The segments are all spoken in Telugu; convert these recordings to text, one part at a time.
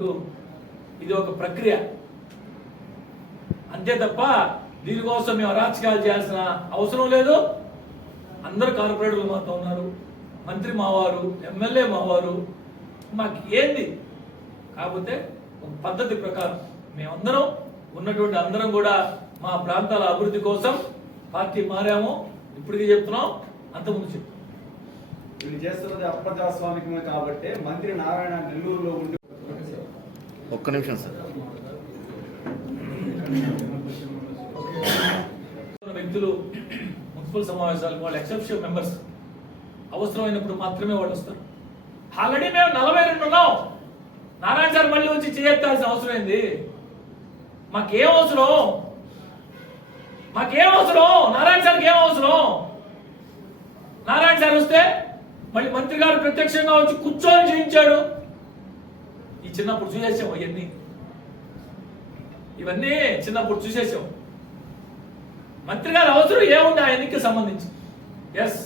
అన్నట్టు ఇది ఒక ప్రక్రియ అంతే తప్ప దీనికోసం మేము అరాచకాలు చేయాల్సిన అవసరం లేదు. అందరు కార్పొరేటర్లు మాతో ఉన్నారు, మంత్రి మావారు, ఎమ్మెల్యే మావారు, మాకు ఏంది. కాకపోతే ఒక పద్ధతి ప్రకారం మేమందరం ఉన్నటువంటి అందరం కూడా మా ప్రాంతాల అభివృద్ధి కోసం పార్టీ మారాము. ఇప్పటికీ చెప్తున్నాం, అంతకుముందు చెప్తున్నాం. వీళ్ళు చేస్తున్నది అప్రజాస్వామికమే కాబట్టి మంత్రి నారాయణ నెల్లూరులో ఉండి ఒక్క నిమిషం సార్. వ్యక్తులు మున్సిపల్ సమావేశాలకు వాళ్ళు ఎక్సెప్షన్ మెంబర్స్ అవసరమైనప్పుడు మాత్రమే వాళ్ళు వస్తారు. ఆల్రెడీ మేము 42 ఉన్నాం. నారాయణ సార్ మళ్ళీ వచ్చి చేయెత్తాల్సిన అవసరం ఏంది? మాకేం అవసరం? నారాయణ సార్కి ఏం అవసరం? నారాయణ సార్ వస్తే మళ్ళీ మంత్రి గారు ప్రత్యక్షంగా వచ్చి కూర్చొని చేయించాడు. ఈ చిన్నప్పుడు చూసేసాం, ఇవన్నీ చిన్నప్పుడు చూసేసాం. మంత్రి గారు అవసరం ఏముంది ఆ ఎన్నికకి సంబంధించి? ఎస్,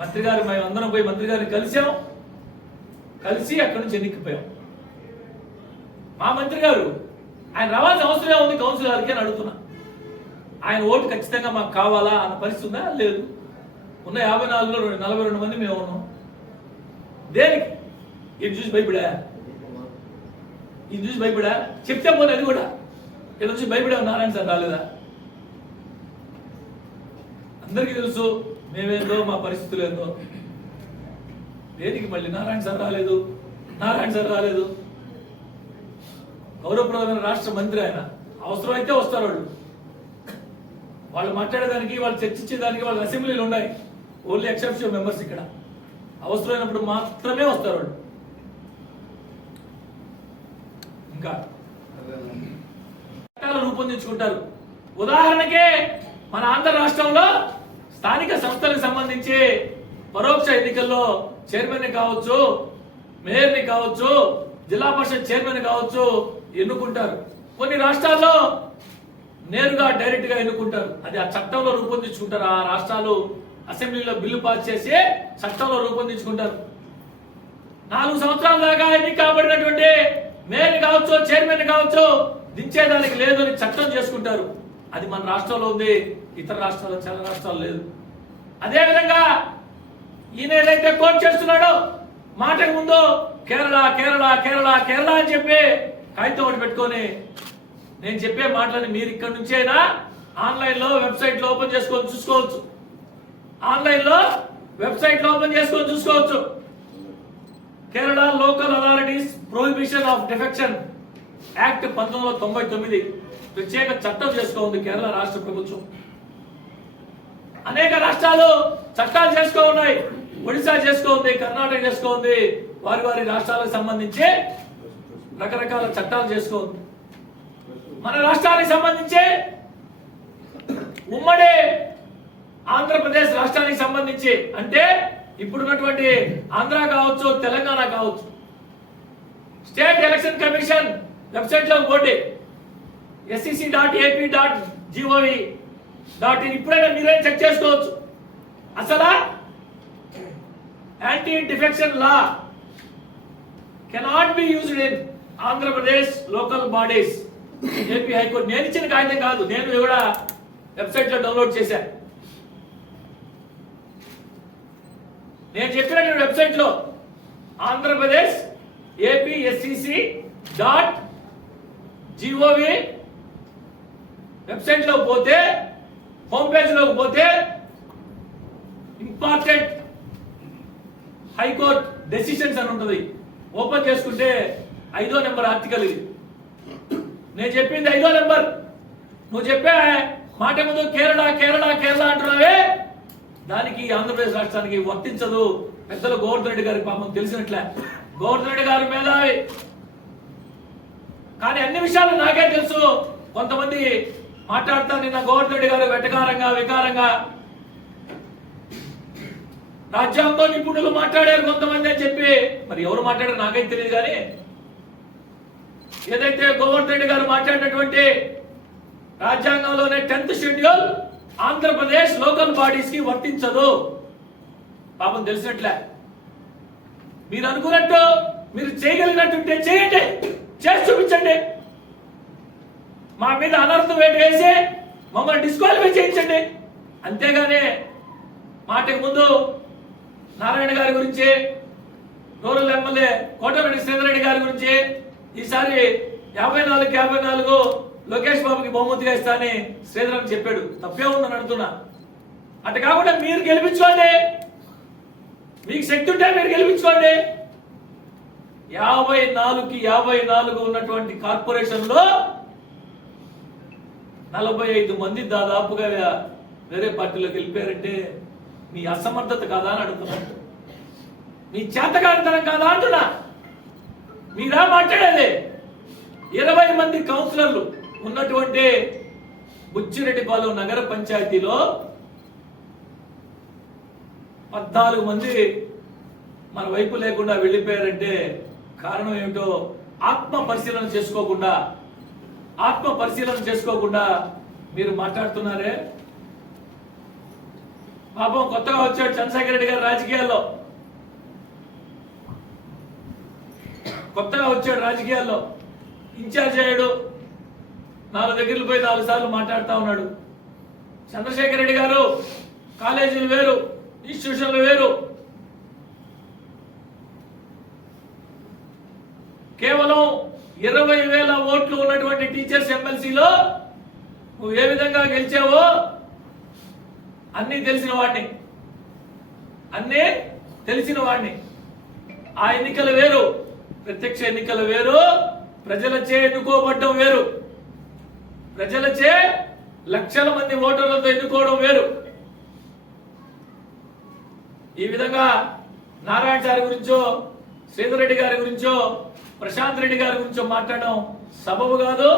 మంత్రి గారు మేము అందరం పోయి మంత్రి గారిని కలిసి అక్కడి నుంచి ఎన్నికపోయాం. మా మంత్రి గారు ఆయన రావాల్సిన అవసరం ఏముంది కౌన్సిల్ గారికి అని అడుగుతున్నా. ఆయన ఓటు ఖచ్చితంగా మాకు కావాలా అన్న పరిస్థితి ఉందా? లేదు. ఉన్న 54లో 42 మంది మేము ఉన్నాం. దేనికి? ఈయన చూసి భయపడా చెప్తే పోనీ అది కూడా ఇలా చూసి భయపడా నారాయణ సార్ రాలేదా? అందరికీ తెలుసు మేమేందో, మా పరిస్థితులు ఏందో. దేనికి మళ్ళీ నారాయణ సార్ రాలేదు? గౌరవప్రదమైన రాష్ట్ర మంత్రి ఆయన. అవసరమైతే వస్తారు వాళ్ళు మాట్లాడేదానికి, వాళ్ళు చర్చించేదానికి వాళ్ళ అసెంబ్లీలు ఉన్నాయి. ఓన్లీ ఎక్సెప్షన్ మెంబర్స్ ఇక్కడ. అవసరమైనప్పుడు మాత్రమే వస్తారు వాళ్ళు. ఇంకా చట్టాలు రూపొందించుకుంటారు. ఉదాహరణకే మన ఆంధ్ర రాష్ట్రంలో స్థానిక సంస్థలకు సంబంధించి పరోక్ష ఎన్నికల్లో చైర్మన్ కావచ్చు, మేయర్ని కావచ్చు, జిల్లా పరిషత్ చైర్మన్ కావచ్చు ఎన్నుకుంటారు. కొన్ని రాష్ట్రాల్లో నేరుగా డైరెక్ట్ గా ఎన్నుకుంటారు. అది ఆ చట్టంలో రూపొందించుకుంటారు. ఆ రాష్ట్రాలు అసెంబ్లీలో బిల్లు పాస్ చేసి చట్టంలో రూపొందించుకుంటారు. 4 సంవత్సరాల దాకా ఎన్నిక కాబడినటువంటి మేయర్ కావచ్చు, చైర్మన్ కావచ్చు దించేదానికి లేదు అని చట్టం చేసుకుంటారు. అది మన రాష్ట్రంలో ఉంది, ఇతర రాష్ట్రాల్లో చాలా రాష్ట్రాలు లేదు. అదేవిధంగా ఈయన ఏదైతే కోట్ చేస్తున్నాడో మాటకు ముందు కేరళ అని చెప్పి కాగితం ఒకటి పెట్టుకొని నేను చెప్పే మాటలని మీరు ఇక్కడ నుంచైనా ఆన్లైన్లో వెబ్సైట్లో ఓపెన్ చేసుకొని చూసుకోవచ్చు. Kerala local authorities prohibition of defection act 1999 ప్రత్యేక చట్టం చేసుకోండి కేరళ రాష్ట్ర ప్రభుత్వం. అనేక రాష్ట్రాలు చట్టాలు చేసుకో ఉన్నాయి. ఒడిశా చేసుకోండి, కర్ణాటక చేసుకోండి. వారి రాష్ట్రాలకు సంబంధించి రకరకాల చట్టాలు చేసుకోండి. మన రాష్ట్రానికి సంబంధించి ఉమ్మడి ఆంధ్రప్రదేశ్ రాష్ట్రానికి సంబంధించి అంటే ఇప్పుడున్నటువంటి ఆంధ్ర కావచ్చు, తెలంగాణ కావచ్చు, స్టేట్ ఎలక్షన్ కమిషన్ వెబ్సైట్ లో పోండి, sec.ap.gov.in. ఇప్పుడైనా మీరే చెక్ చేసుకోవచ్చు. అసలు anti defection law cannot be used in Andhra Pradesh local bodies. AP high court నేను ఇచ్చిన కాగితం కాదు, నేను కూడా వెబ్సైట్ లో డౌన్లోడ్ చేశాను. నేను చెప్పినటువంటి వెబ్సైట్ లో ఆంధ్రప్రదేశ్ APSCC.gov వెబ్సైట్ లో పోతే హోమ్ పేజ్ లోకి పోతే ఇంపార్టెంట్ హైకోర్టు డెసిషన్స్ అని ఉంటుంది. ఓపెన్ చేసుకుంటే 5వ నెంబర్ ఆర్టికల్ ఇది. నేను చెప్పింది 5వ నెంబర్. నువ్వు చెప్పే మాట ముందు కేరళ అంటున్నావే, దానికి ఆంధ్రప్రదేశ్ రాష్ట్రానికి వర్తించదు. పెద్దలు గోవర్ధన్ రెడ్డి గారికి పాపం తెలిసినట్లే. గోవర్ధన్ రెడ్డి గారి మేధావి, కానీ అన్ని విషయాలు నాకే తెలుసు. కొంతమంది మాట్లాడతాను నిన్న గోవర్ధన్ రెడ్డి గారు వెటకారంగా వికారంగా రాజ్యాంగ నిపుణులు మాట్లాడారు కొంతమంది అని చెప్పి, మరి ఎవరు మాట్లాడారు నాకైతే తెలియదు. కానీ ఏదైతే గోవర్ధన్ రెడ్డి గారు మాట్లాడినటువంటి రాజ్యాంగంలోనే 10th schedule Andhra Pradesh local bodies కి వర్తించదు. పాపం తెలిసినట్లే. మీరు అనుకున్నట్టు మీరు చేయగలిగినట్టుంటే చేయండి. చేసి చూపించండి. మా మీద అనర్థం వేటు వేసి మమ్మల్ని డిస్క్వాలిఫై చేయించండి. అంతేగాని మాటకు ముందు నారాయణ గారి గురించి, రూరల్ ఎమ్మెల్యే కోటమిరెడ్డి శ్రీధర్ రెడ్డి గారి గురించి ఈసారి 54 లోకేష్ బాబుకి బహుమతిగా ఇస్తా అని శ్రీధర్ అని చెప్పాడు. తప్పే ఉందని అడుగుతున్నా. అటు కాకుండా మీరు గెలిపించుకోండి, మీకు శక్తి ఉంటే మీరు గెలిపించుకోండి. 54కి 54 ఉన్నటువంటి కార్పొరేషన్ లో 45 మంది దాదాపుగా వేరే పార్టీలోకి వెళ్ళిపోయారంటే మీ అసమర్థత కాదా అని అడుగుతున్నాను. మీ చేతకానితనం కాదా అంటున్నా. మీరా మాట్లాడేది? 20 మంది కౌన్సిలర్లు ఉన్నటువంటి బుచ్చిరెడ్డిపాలెం నగర పంచాయతీలో 14 మంది మన వైపు లేకుండా వెళ్ళిపోయారంటే కారణం ఏమిటో ఆత్మ పరిశీలన చేసుకోకుండా మీరు మాట్లాడుతున్నారే. పాపం కొత్తగా వచ్చాడు చంద్రశేఖర్ రెడ్డి గారు రాజకీయాల్లో, ఇన్ఛార్జ్ అయ్యాడు. 4 దగ్గరికి పోయి 4 సార్లు మాట్లాడుతూ ఉన్నాడు. చంద్రశేఖర్ రెడ్డి గారు కాలేజీలు వేరు, ఇన్స్టిట్యూషన్లు వేరు. కేవలం 20,000 ఓట్లు ఉన్నటువంటి టీచర్స్ ఎమ్మెల్సీలో నువ్వు ఏ విధంగా గెలిచావో అన్నీ తెలిసిన వాడిని. ఆ ఎన్నికలు వేరు, ప్రత్యక్ష ఎన్నికలు వేరు, ప్రజలచే ఎన్నుకోబడ్డం వేరు, ప్రజలచే లక్షల మంది ఓటర్లతో ఎన్నుకోవడం వేరు. ఈ విధంగా నారాయణ గారి గురించో, శ్రీధర్ రెడ్డి గారి గురించో, ప్రశాంత్ రెడ్డి గారి గురించో మాట్లాడడం సబబు కాదు.